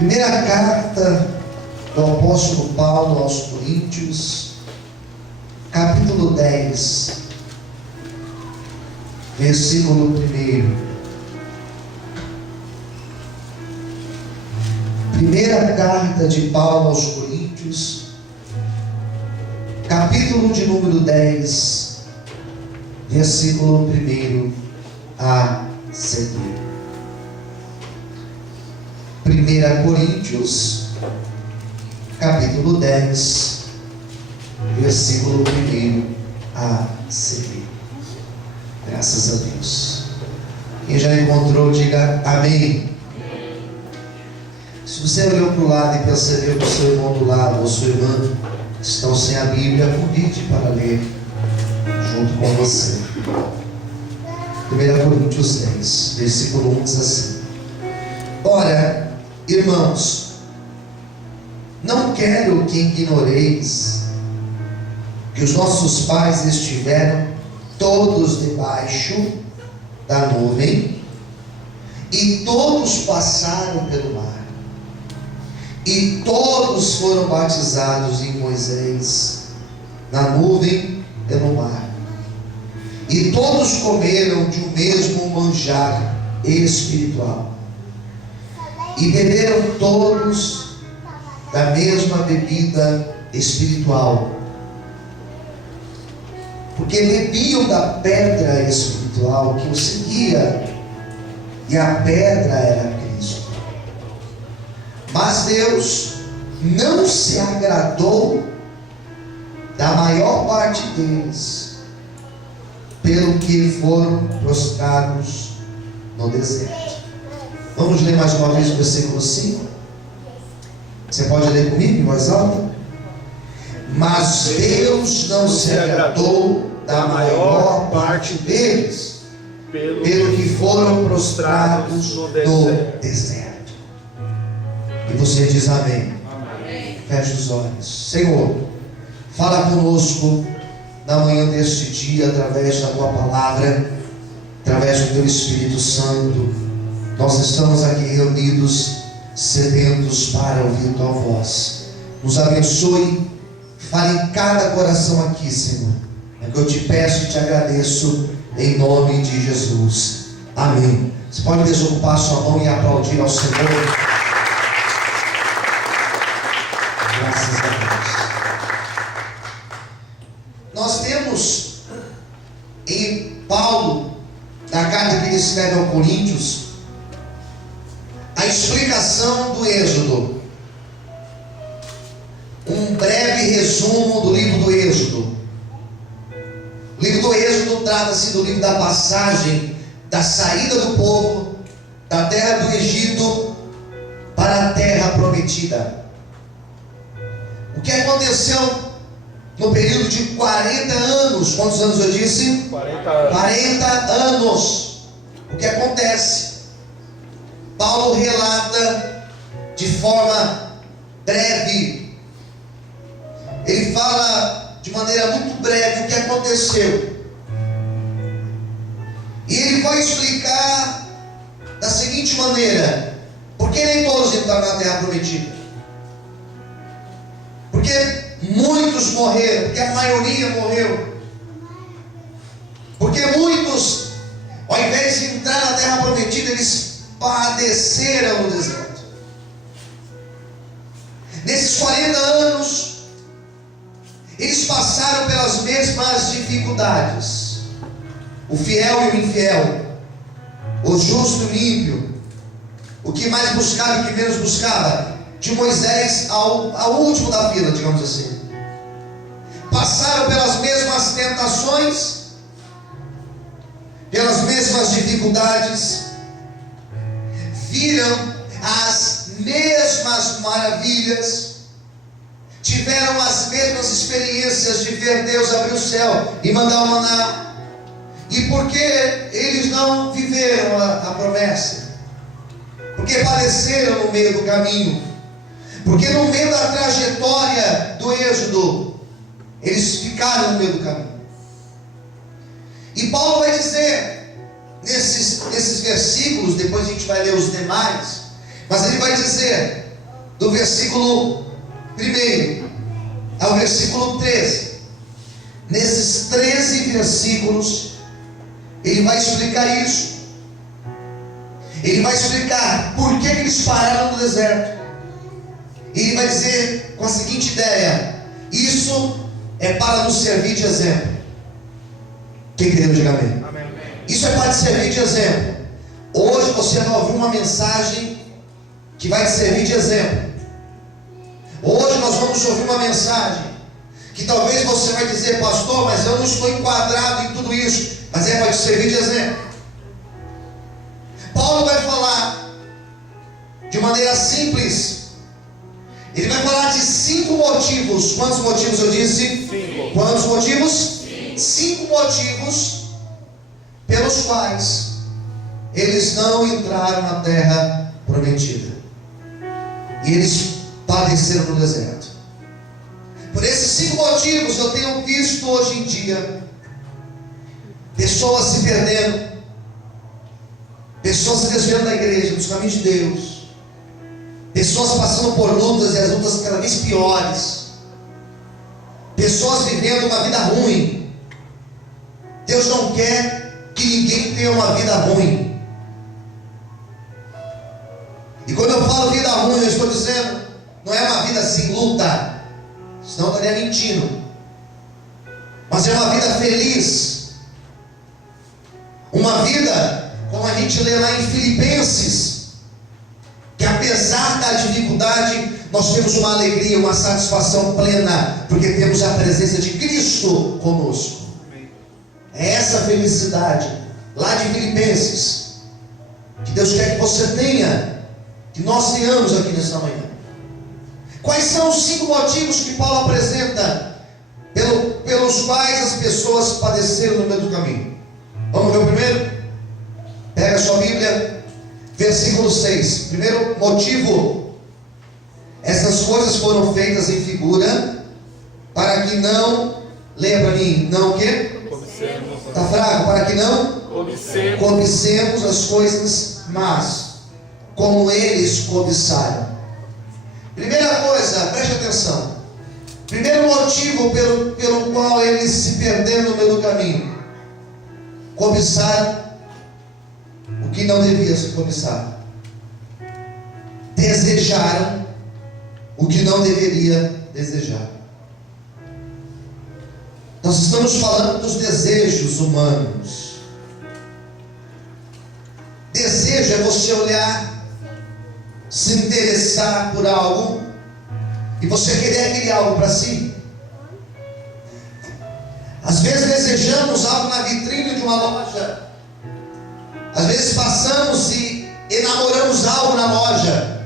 Primeira carta do apóstolo Paulo aos Coríntios, capítulo 10, versículo 1. Primeira carta de Paulo aos Coríntios, capítulo de número 10, versículo 1 a seguir. 1 Coríntios, capítulo 10, versículo 1 a seguir. Graças a Deus. Quem já encontrou, diga amém. Se você olhou para o lado e percebeu que o seu irmão do lado ou sua irmã estão sem a Bíblia, convide para ler junto com você. 1 Coríntios 10, versículo 1 diz assim: Ora, irmãos, não quero que ignoreis que os nossos pais estiveram todos debaixo da nuvem, e todos passaram pelo mar, e todos foram batizados em Moisés, na nuvem e no mar, e todos comeram de um mesmo manjar espiritual, e beberam todos da mesma bebida espiritual, porque bebiam da pedra espiritual que os seguia, e a pedra era Cristo. Mas Deus não se agradou da maior parte deles, pelo que foram prostrados no deserto. Vamos ler mais uma vez o versículo 5? Você pode ler comigo em voz alta? Mas Deus não se agradou da maior parte deles, pelo que foram prostrados no deserto. E você diz amém. Amém. Feche os olhos. Senhor, fala conosco na manhã deste dia, através da Tua palavra, através do Teu Espírito Santo. Nós estamos aqui reunidos, sedentos para ouvir Tua voz. Nos abençoe, fale em cada coração aqui, Senhor. É que eu te peço e te agradeço, em nome de Jesus. Amém. Você pode desocupar sua mão e aplaudir ao Senhor. Graças a Deus. Nós temos em Paulo, na carta que ele escreve aos Coríntios, a explicação do Êxodo. Um breve resumo do livro do Êxodo. O livro do Êxodo trata-se do livro da passagem, da saída do povo da terra do Egito para a terra prometida. O que aconteceu no período de 40 anos? Quantos anos eu disse? 40 anos. 40 anos. O que acontece? Paulo relata de forma breve. Ele fala de maneira muito breve o que aconteceu. E ele vai explicar da seguinte maneira: por que nem todos entraram na terra prometida? Porque muitos morreram, porque a maioria morreu. Porque muitos, ao invés de entrar na terra prometida, eles padeceram no deserto. Nesses 40 anos, eles passaram pelas mesmas dificuldades. O fiel e o infiel, o justo e o ímpio, o que mais buscava e o que menos buscava, de Moisés ao último da fila, digamos assim. Passaram pelas mesmas tentações, pelas mesmas dificuldades, viram as mesmas maravilhas, tiveram as mesmas experiências de ver Deus abrir o céu e mandar o maná. E por que eles não viveram a promessa? Porque padeceram no meio do caminho. Porque no meio da trajetória do Êxodo, eles ficaram no meio do caminho. E Paulo vai dizer nesses versículos, depois a gente vai ler os demais, mas ele vai dizer do versículo 1 ao versículo 13. Nesses 13 versículos, ele vai explicar isso. Ele vai explicar por que eles pararam no deserto. Ele vai dizer com a seguinte ideia: isso é para nos servir de exemplo. Quem entendeu, diga amém. Isso é para te servir de exemplo. Hoje você vai ouvir uma mensagem que vai te servir de exemplo. Hoje nós vamos ouvir uma mensagem que talvez você vai dizer: pastor, mas eu não estou enquadrado em tudo isso. Mas é para te servir de exemplo. Paulo vai falar de maneira simples. Ele vai falar de 5 motivos. Quantos motivos eu disse? 5. Quantos motivos? 5 motivos pelos quais eles não entraram na terra prometida. E eles padeceram no deserto. Por esses 5 motivos eu tenho visto hoje em dia pessoas se perdendo, pessoas se desviando da igreja, dos caminhos de Deus, pessoas passando por lutas e as lutas cada vez piores, pessoas vivendo uma vida ruim. Deus não quer que ninguém tenha uma vida ruim. E quando eu falo vida ruim, eu estou dizendo, não é uma vida sem luta, senão eu estaria mentindo, mas é uma vida feliz, uma vida como a gente lê lá em Filipenses, que apesar da dificuldade, nós temos uma alegria, uma satisfação plena, porque temos a presença de Cristo conosco. É essa felicidade lá de Filipenses que Deus quer que você tenha, que nós tenhamos aqui nesta manhã. Quais são os 5 motivos que Paulo apresenta pelos quais as pessoas padeceram no meio do caminho? Vamos ver o primeiro? Pega a sua Bíblia, versículo 6. Primeiro motivo: essas coisas foram feitas em figura, para que não, leia para mim, não o quê? Está fraco? Para que não cobicemos as coisas más, como eles cobiçaram. Primeira coisa, preste atenção. Primeiro motivo pelo qual eles se perderam no meio do caminho: cobiçaram o que não devia se cobiçar. Desejaram o que não deveria desejar. Nós estamos falando dos desejos humanos. Desejo é você olhar, se interessar por algo e você querer aquele algo para si. Às vezes desejamos algo na vitrine de uma loja. Às vezes passamos e enamoramos algo na loja.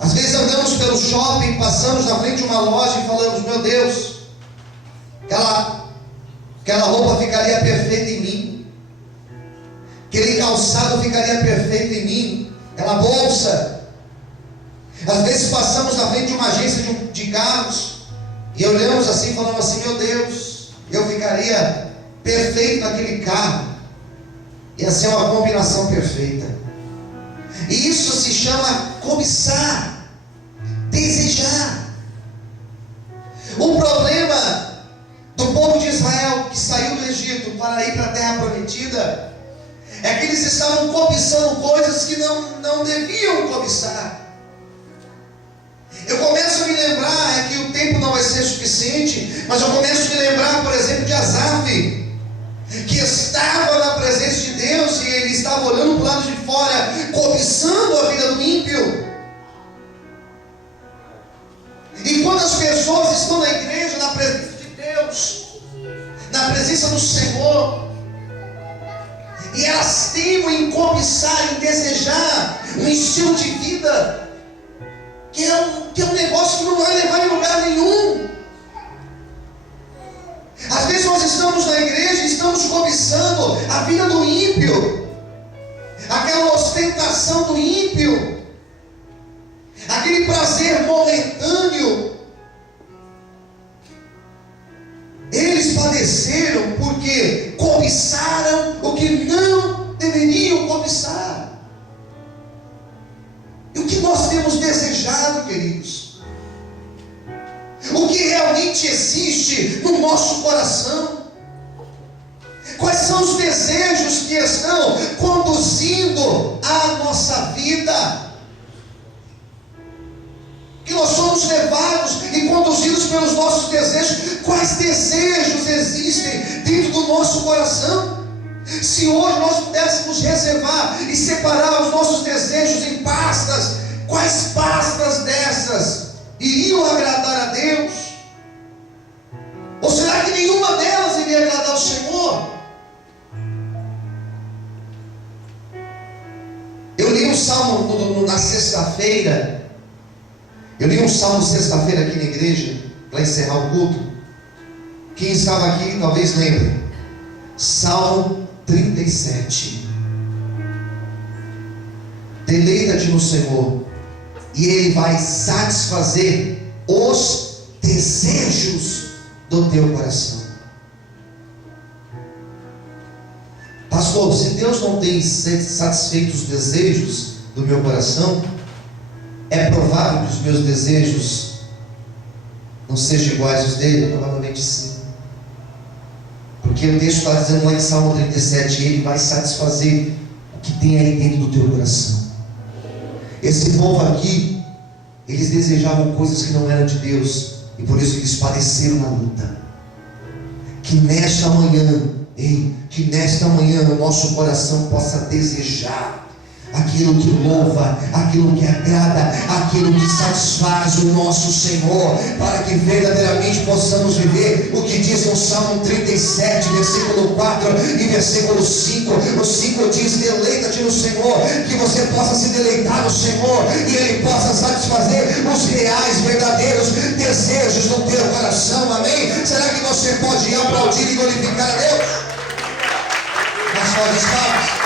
Às vezes andamos pelo shopping, passamos na frente de uma loja e falamos: meu Deus, aquela roupa ficaria perfeita em mim, aquele calçado ficaria perfeito em mim, aquela bolsa. Às vezes passamos na frente de uma agência de carros e olhamos assim e falamos assim: meu Deus, eu ficaria perfeito naquele carro, ia ser uma combinação perfeita. E isso se chama cobiçar, desejar. O problema do povo de Israel que saiu do Egito para ir para a terra prometida é que eles estavam cobiçando coisas que não deviam cobiçar. Eu começo a me lembrar, é que o tempo não vai ser suficiente, mas eu começo a me lembrar, por exemplo, de Asaf, que estava na presença de Deus e ele estava olhando para o lado de fora, cobiçando a vida do ímpio. E quando as pessoas estão na igreja, na presença de Deus, na presença do Senhor, e elas teimam em cobiçar, em desejar um estilo de vida que é um negócio que não vai levar em lugar nenhum. Às vezes nós estamos na igreja e estamos cobiçando a vida do ímpio, aquela ostentação do ímpio, aquele prazer momentâneo. Eles padeceram porque cobiçaram o que não deveriam cobiçar. E o que nós temos passado, queridos. O que realmente existe no nosso coração? Quais são os desejos que estão conduzindo a nossa vida? Que nós somos levados e conduzidos pelos nossos desejos. Quais desejos existem dentro do nosso coração? Se hoje nós pudéssemos reservar e separar os nossos desejos em pastas, quais pastas dessas iriam agradar a Deus? Ou será que nenhuma delas iria agradar ao Senhor? Eu li um salmo na sexta-feira. Eu li um salmo sexta-feira aqui na igreja, para encerrar o culto. Quem estava aqui talvez lembre. Salmo 37. Deleita-te no Senhor, e Ele vai satisfazer os desejos do teu coração. Pastor, se Deus não tem satisfeito os desejos do meu coração, é provável que os meus desejos não sejam iguais aos dele? Provavelmente sim. Porque o texto está dizendo lá em Salmo 37, Ele vai satisfazer o que tem aí dentro do teu coração. Esse povo aqui, eles desejavam coisas que não eram de Deus, e por isso eles padeceram na luta. Que nesta manhã o nosso coração possa desejar aquilo que louva, aquilo que agrada, aquilo que satisfaz o nosso Senhor, para que verdadeiramente possamos viver o que diz no Salmo 37, versículo 4 e versículo 5. O 5 diz: deleita-te no Senhor, que você possa se deleitar no Senhor, e Ele possa satisfazer os reais, verdadeiros desejos do teu coração. Amém? Será que você pode aplaudir e glorificar a Deus? Nas suas palmas.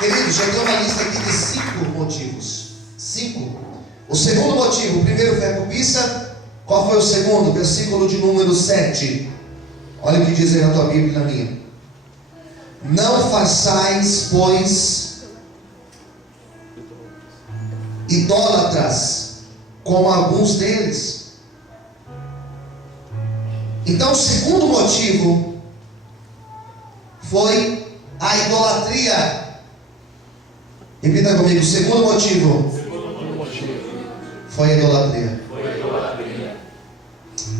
Queridos, eu tenho uma lista aqui de 5 motivos. 5. O segundo motivo, o primeiro foi a cobiça. Qual foi o segundo? Versículo de número 7. Olha o que diz aí na tua Bíblia e na minha. Não façais, pois, idólatras, como alguns deles. Então, o segundo motivo foi a idolatria. Repita comigo, o segundo motivo foi a idolatria.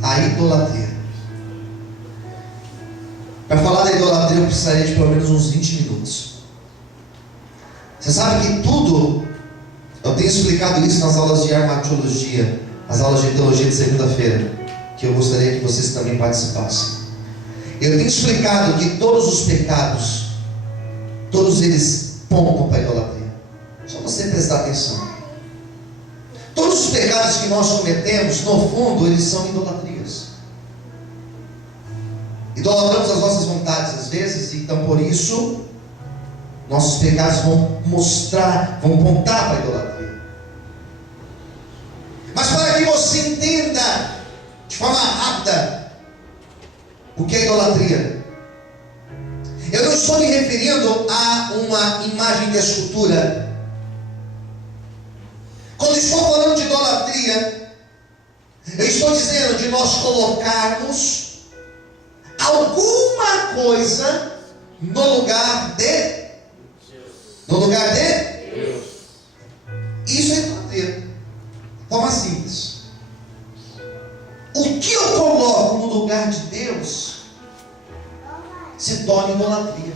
A idolatria. Para falar da idolatria eu precisaria de pelo menos uns 20 minutos. Você sabe que tudo, eu tenho explicado isso nas aulas de armatologia, as aulas de teologia de segunda-feira, que eu gostaria que vocês também participassem. Eu tenho explicado que todos os pecados, todos eles pontam para a idolatria. Só você prestar atenção. Todos os pecados que nós cometemos, no fundo, eles são idolatrias. Idolatramos as nossas vontades às vezes, então por isso nossos pecados vão apontar para a idolatria. Mas para que você entenda de forma rápida o que é idolatria, eu não estou me referindo a uma imagem de escultura. Quando estou falando de idolatria, eu estou dizendo de nós colocarmos alguma coisa no lugar de Deus. Isso é idolatria. De forma simples. O que eu coloco no lugar de Deus se torna idolatria.